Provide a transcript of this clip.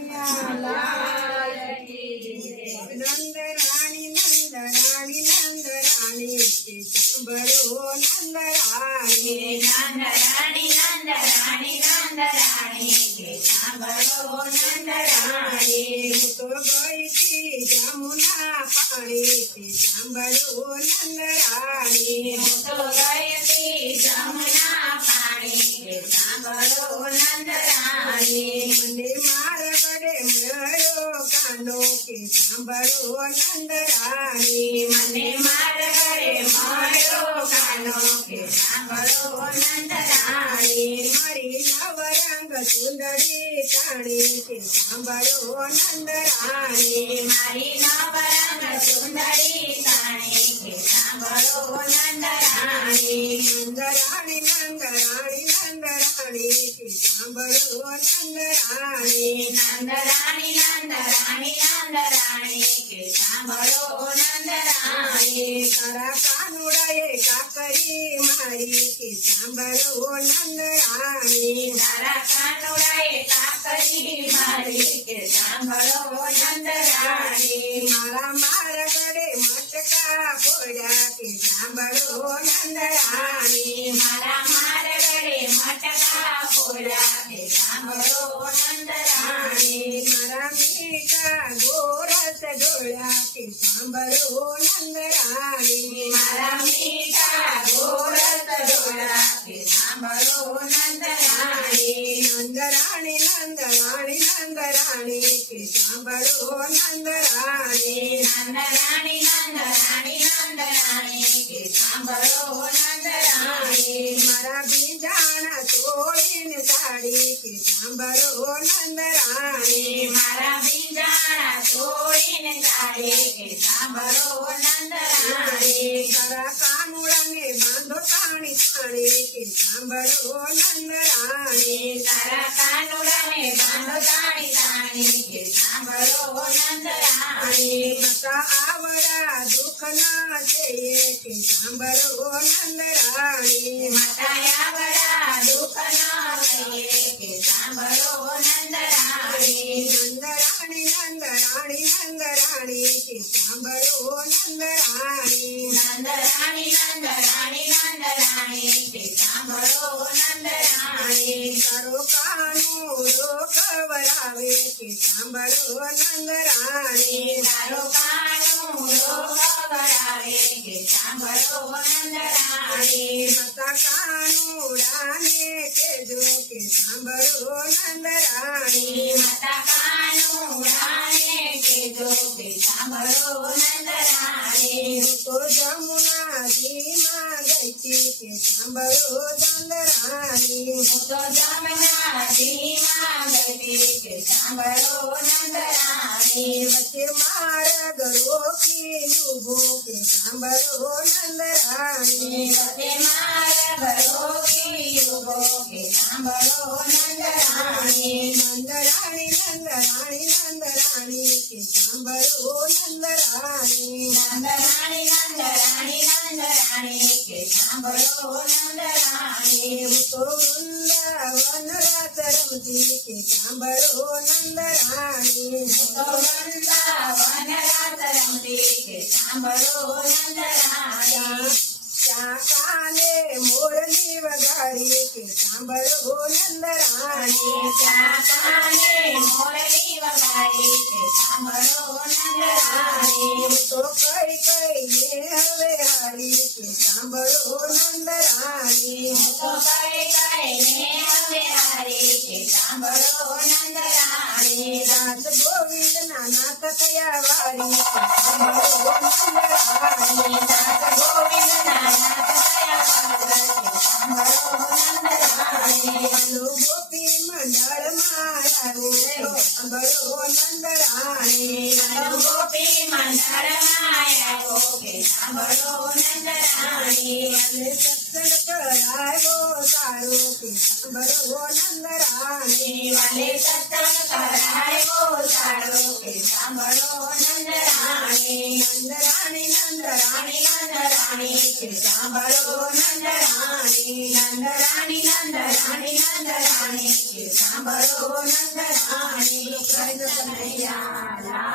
કનૈયા લાલ કી જય। નંદ રાણી નંદ રાણી નંદ રાણી સાંભળો નંદ રાણી નંદ રાણી નંદ રાણી નંદ રાણી સાંભળો નંદ રાણી હું તો ગઈ હતી જમુના પાણી સાંભળો નંદ રાણી હું તો ગઈ હતી જમુના પાણી સાંભળો નંદ રાણી મને માર ગળે મળ્યો કાનો કે સાંભળો નંદ રાણી મને માર ગળે મળ્યો કાનો કે સાંભળો નંદ રાણી મારી નવરંગ સુંદરી તાણી કે સાંભળો નંદ રાણી મારી નવરંગ સુંદરી તાણી કે સાંભળો નંદ રાણી નંદ રાણી નંદ રાણી નંદ રાણી કે સાંભળો નંદ રાણી નંદ રાણી નંદ રાણી નંદ રાણી કે સાંભળો નંદ રાણી તારા કાનુડાએ કાકરી મારી કે સાંભળો નંદ રાણી તારા કાનુડાએ કાકરી મારી કે સાંભળો નંદ રાણી મારા માર ગળે મટકા ફોડ્યા કે સાંભળો નંદ રાણી મારા માર ગળે મટકા ફોડ્યા કે સાંભળો નંદ રાણી મારા મીઠા ગોરસ ઢોળ્યા કે સાંભળો નંદ રાણી મારા મીઠા ગોરસ ડોળા કે સાંભળો નંદ રાણી નંદ રાણી નંદ રાણી નંદ રાણી કે સાંભળો નંદ રાણી નંદ રાણી નંદ રાણી નંદ રાણી કે સાંભળો નંદ રાણી મારા બીજાણા તોડીને સાડી કે સાંભળો નંદ રાણી મારા બીજાણા તોડીને તાળી કે સાંભળો નંદ રાણી તારા કાનુડાને બાંધો તાણી તાણી કે સાંભળો નંદ રાણી તારા કાનુડાને બાંધો તાળી તાણી કે સાંભળો નંદ રાણી માતા આવડા દુઃખ ના છે કે સાંભળો નંદ રાણી માતાયા બડા દુઃખ ન કહીએ કે સાંભળો નંદ રાણી નંદ રાણી નંદ રાણી નંદ રાણી કે સાંભળો નંદ રાણી નંદ રાણી નંદ રાણી નંદ રાણી કે સાંભળો નંદ રાણી તારો કાનુડો ખવડાવે કે સાંભળો નંદ રાણી તારો કાનુડો ખવડાવે કે સાંભળો નંદ રાણી માતા કાનુડાને કેજો કે સાંભળો નંદ રાણી માતા કાનુડાને કહેજો કે સાંભળો નંદ રાણી હું તો જમુનાજીમાં ગઈ હતી કે સાંભળો નંદ રાણી હું તો જમનાજીમાં ગઈ કે સાંભળો નંદ રાણી વચ્ચે માર્ગ રોકી ઉભો કે સાંભળો નંદ રાણી વચ્ચે માર્ગ રોકી ઉભો કે સાંભળો નંદ રાણી નંદ રાણી નંદ રાણી નંદ રાણી કે સાંભળો નંદ રાણી નંદ રાણી નંદ રાણી નંદ રાણી કે સાંભળો નંદ રાણી હું તો વૃંદાવન રાત રમતી કે સાંભળો નંદ રાણી તો વૃંદાવન રાત રમતી કે સાંભળો નંદ રાણી કાને મોરલી વગાડી કે સાંભળો નંદ રાણી કાને મોરલી વગાડી કે સાંભળો નંદ રાણી હું તો કઈ કઈને હવે હારી કે સાંભળો નંદ રાણી તો કઈ કઈને હવે હારી કે સાંભળો નંદ રાણી દાસ ગોવિંદ ના નાથ થયા વારી કે સાંભળો નંદ રાણી દાસ ગોવિંદ ના નાથ થયા વારી કે સાંભળો નંદ રાણી અનુ ગોપી મંડળ માં આવ્યો સાંભળો નંદ રાણી અનુ ગોપી મંડળમાં આવ્યો કે સાંભળો નંદ રાણી અને સત્સંગ કરાયો તારો કે સાંભળો નંદ રાણી વાલે સત્સંગ કરાયો સારો કે સાંભળો નંદ રાણી નંદ રાણી નંદ રાણી નંદ રાણી કે સાંભળો નંદ રાણી નંદ રાણી નંદ રાણી નંદ રાણી કે સાંભળો નંદ રાણી કૃષ્ણ કનૈયા લાલ